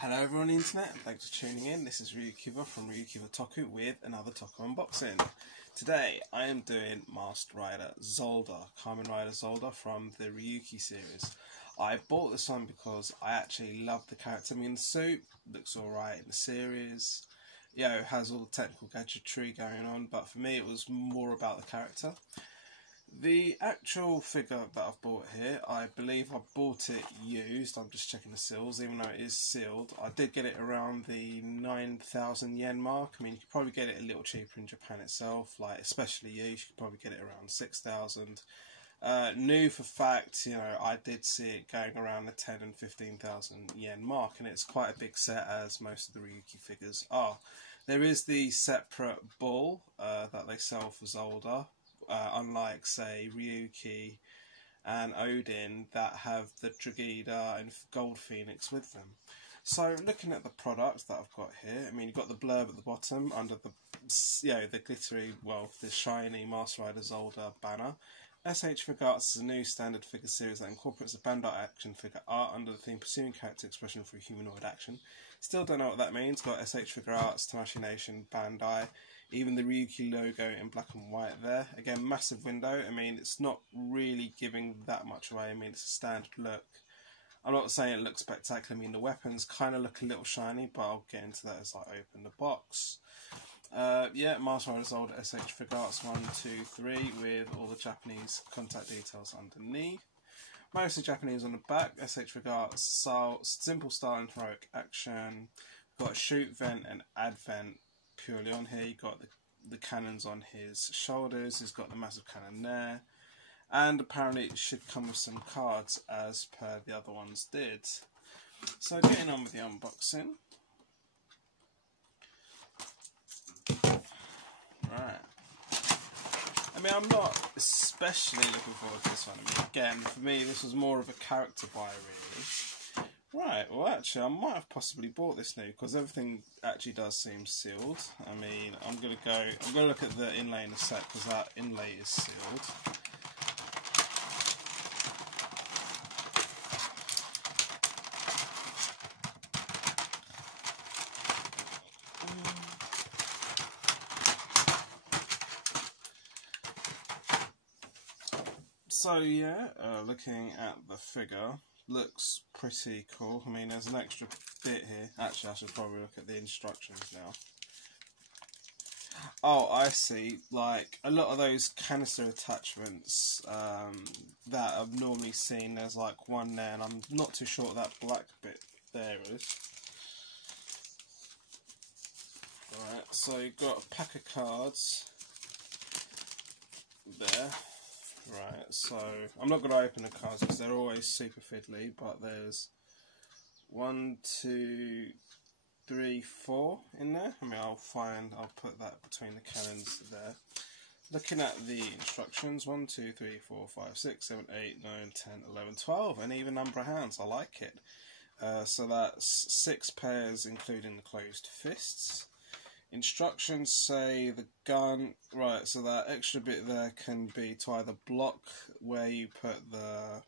Hello everyone on the internet, and thanks for tuning in. This is RyuKiva from RyuKiva Toku with another Toku unboxing. Today I am doing Masked Rider Zolda, Kamen Rider Zolda from the Ryuki series. I bought this one because I actually love the character. I mean, the suit looks alright in the series. You know, it has all the technical gadgetry going on, but for me it was more about the character. The actual figure that I've bought here, I believe I bought it used. I'm just checking the seals, even though it is sealed. I did get it around the 9,000 yen mark. I mean, you could probably get it a little cheaper in Japan itself, like especially used. You could probably get it around 6,000. New for fact, you know, I did see it going around the 10 and 15,000 yen mark, and it's quite a big set, as most of the Ryuki figures are. There is the separate bull that they sell for Zolda. Unlike, say, Ryuki and Odin that have the Dragida and Gold Phoenix with them. So, looking at the products that I've got here, I mean, you've got the blurb at the bottom under the, the glittery, well, the shiny Masked Rider Zolda banner. S.H.Figuarts is a new standard figure series that incorporates the Bandai action figure art under the theme Pursuing Character Expression through Humanoid Action. Still don't know what that means. Got S.H.Figuarts, Tamashii Nation, Bandai, even the Ryuki logo in black and white there. Again, massive window. I mean, it's not really giving that much away. I mean, it's a standard look. I'm not saying it looks spectacular. I mean, the weapons kind of look a little shiny, but I'll get into that as I open the box. Yeah, Masked Rider Zolda S.H.Figuarts 1, 2, 3 with all the Japanese contact details underneath. Mostly Japanese on the back. S.H.Figuarts simple style and heroic action. Got shoot vent and add vent purely on here. You've got the cannons on his shoulders. He's got the massive cannon there. And apparently it should come with some cards as per the other ones did. So getting on with the unboxing. Right. I mean, I'm not especially looking forward to this one. I mean, again, for me, this was more of a character buy, really. Right, well, actually, I might have possibly bought this new, because everything actually does seem sealed. I mean, I'm going to look at the inlay in a sec, because that inlay is sealed. So yeah, looking at the figure, looks pretty cool. I mean, there's an extra bit here. Actually, I should probably look at the instructions now. Oh, I see. Like, a lot of those canister attachments that I've normally seen, there's like one there, and I'm not too sure what that black bit there is. Alright, so you've got a pack of cards there. Right, so I'm not going to open the cards because they're always super fiddly, but there's 1, 2, 3, 4 in there. I mean, I'll put that between the cannons there. Looking at the instructions, 1, 2, 3, 4, 5, 6, 7, 8, 9, 10, 11, 12, an even number of hands. I like it. So that's 6 pairs including the closed fists. Instructions say the gun, right, so that extra bit there can be to either block where you put the,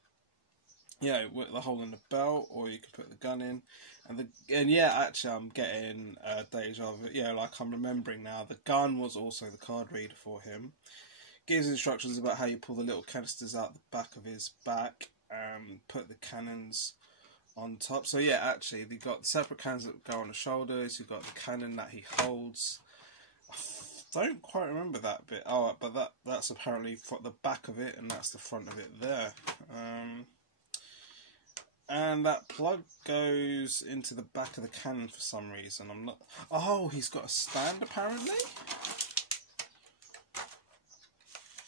the hole in the belt, or you can put the gun in. And yeah, actually I'm getting deja vu, like I'm remembering now, the gun was also the card reader for him. Gives instructions about how you pull the little canisters out the back of his back and put the cannons on top. So yeah, actually they've got separate cannons that go on the shoulders. You've got the cannon that he holds. I don't quite remember that bit. Oh, but that's apparently for the back of it, and that's the front of it there. And that plug goes into the back of the cannon for some reason. I'm not. Oh, he's got a stand apparently.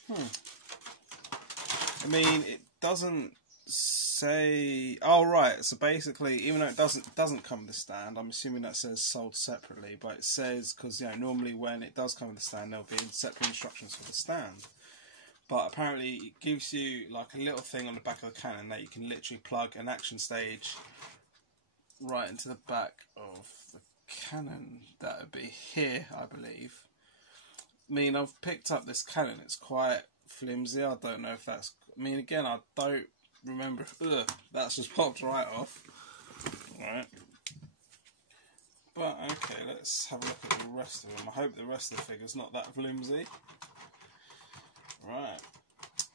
I mean, it doesn't say. Oh right, so basically, even though it doesn't come with the stand, I'm assuming that says sold separately, but it says, because normally when it does come with the stand, there'll be separate instructions for the stand. But apparently it gives you like a little thing on the back of the cannon that you can literally plug an action stage right into the back of the cannon. That would be here, I believe. I mean, I've picked up this cannon, it's quite flimsy. I don't know if that's, I mean, again, I don't remember. Ugh, that's just popped right off. Right. let's have a look at the rest of them. I hope the rest of the figure's not that flimsy. Right,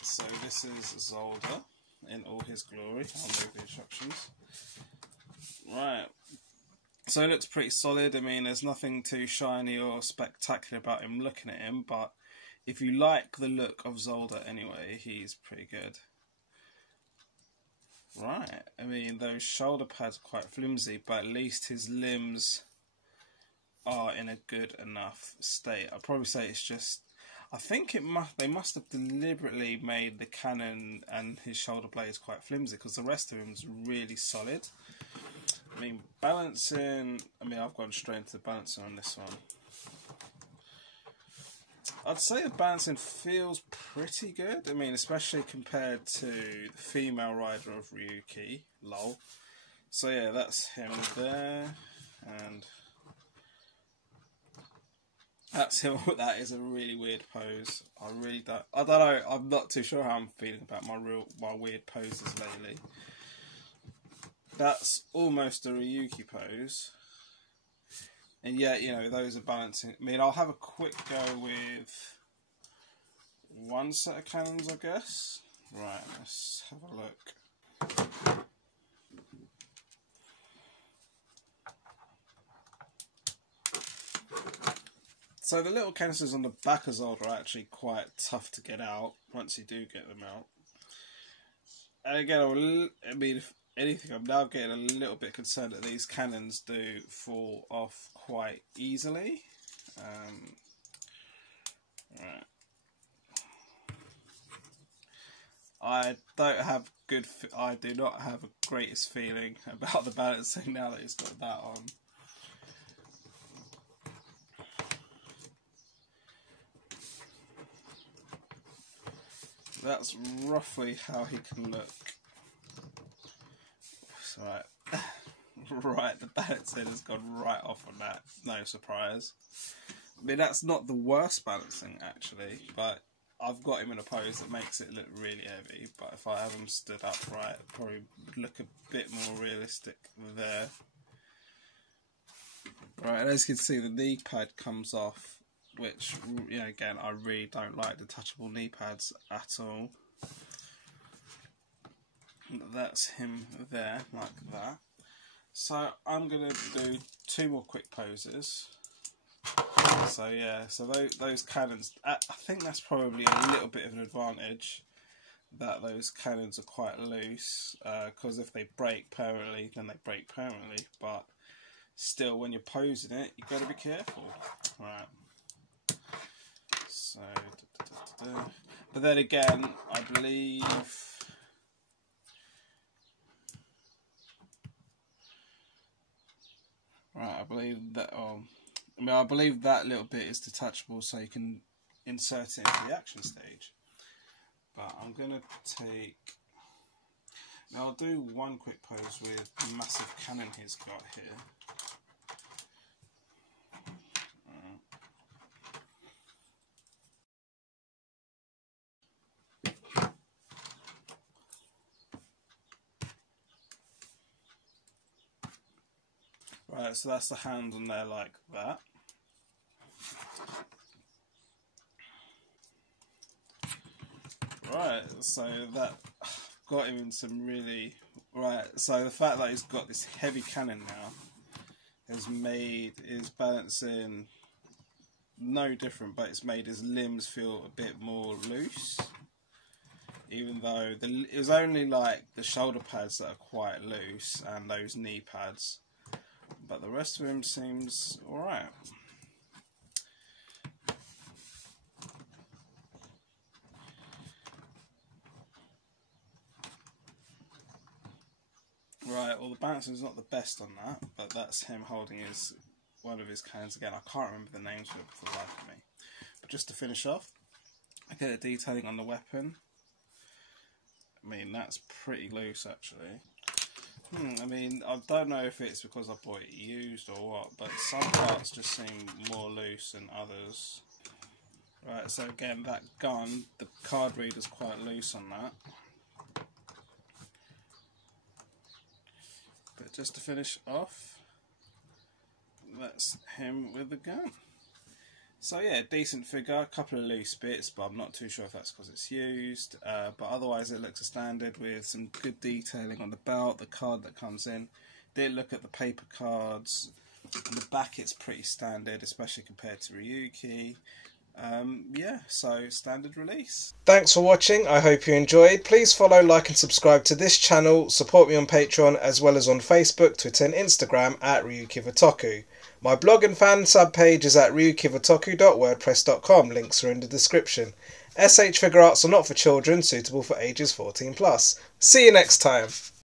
so this is Zolda in all his glory. I'll move the instructions. Right, so it looks pretty solid. I mean, there's nothing too shiny or spectacular about him looking at him, but if you like the look of Zolda anyway, he's pretty good. Right, I mean, those shoulder pads are quite flimsy, but at least his limbs are in a good enough state. I'd probably say it's just, I think they must have deliberately made the cannon and his shoulder blades quite flimsy, because the rest of him's really solid. I mean, balancing, I've gone straight into the balancing on this one. I'd say the balancing feels pretty good. I mean, especially compared to the female rider of Ryuki, lol. So yeah, that's him there, and that's him. That is a really weird pose. I don't know. I'm not too sure how I'm feeling about my weird poses lately. That's almost a Ryuki pose. And yeah, you know, those are balancing. I mean, I'll have a quick go with one set of cannons, I guess. Right, let's have a look. So the little canisters on the back of Zolda are actually quite tough to get out once you do get them out. And again, I mean, if anything, I'm now getting a little bit concerned that these cannons do fall off quite easily. Right. I do not have a greatest feeling about the balancing now that it's got that on. That's roughly how he can look. Right. Right, the balancing has gone right off on that. No surprise. I mean, that's not the worst balancing, actually, but I've got him in a pose that makes it look really heavy. But if I have him stood upright, it probably would look a bit more realistic there. Right, and as you can see, the knee pad comes off, which, you know, again, I really don't like detachable knee pads at all. That's him there, like that. So I'm going to do two more quick poses. So yeah, so those cannons, I think that's probably a little bit of an advantage, that those cannons are quite loose, because if they break permanently, then they break permanently, but still, when you're posing it, you've got to be careful. Right. So, but then again, I believe... Right, I believe that. I believe that little bit is detachable, so you can insert it into the action stage. But I'm gonna take. Now I'll do one quick pose with the massive cannon he's got here. Right, so that's the hand on there like that. Right, so that got him in some really... Right, so the fact that he's got this heavy cannon now has made his balancing no different, but it's made his limbs feel a bit more loose. Even though it was only like the shoulder pads that are quite loose and those knee pads. But the rest of him seems alright. Right, well the balancing's not the best on that, but that's him holding one of his cannons again. I can't remember the names of it for the life of me. But just to finish off, I get a detailing on the weapon. I mean, that's pretty loose actually. I mean, I don't know if it's because I bought it used or what, but some parts just seem more loose than others. Right, so again, that gun, the card reader's quite loose on that. But just to finish off, that's him with the gun. So yeah, decent figure, a couple of loose bits, but I'm not too sure if that's because it's used. But otherwise it looks a standard with some good detailing on the belt, the card that comes in. Did look at the paper cards. On the back it's pretty standard, especially compared to Ryuki. Yeah, so standard release. Thanks for watching, I hope you enjoyed. Please follow, like and subscribe to this channel. Support me on Patreon as well as on Facebook, Twitter and Instagram at RyuKiva Toku. My blog and fan sub page is at ryukivatoku.wordpress.com. Links are in the description. S.H.Figuarts are not for children, suitable for ages 14+. See you next time.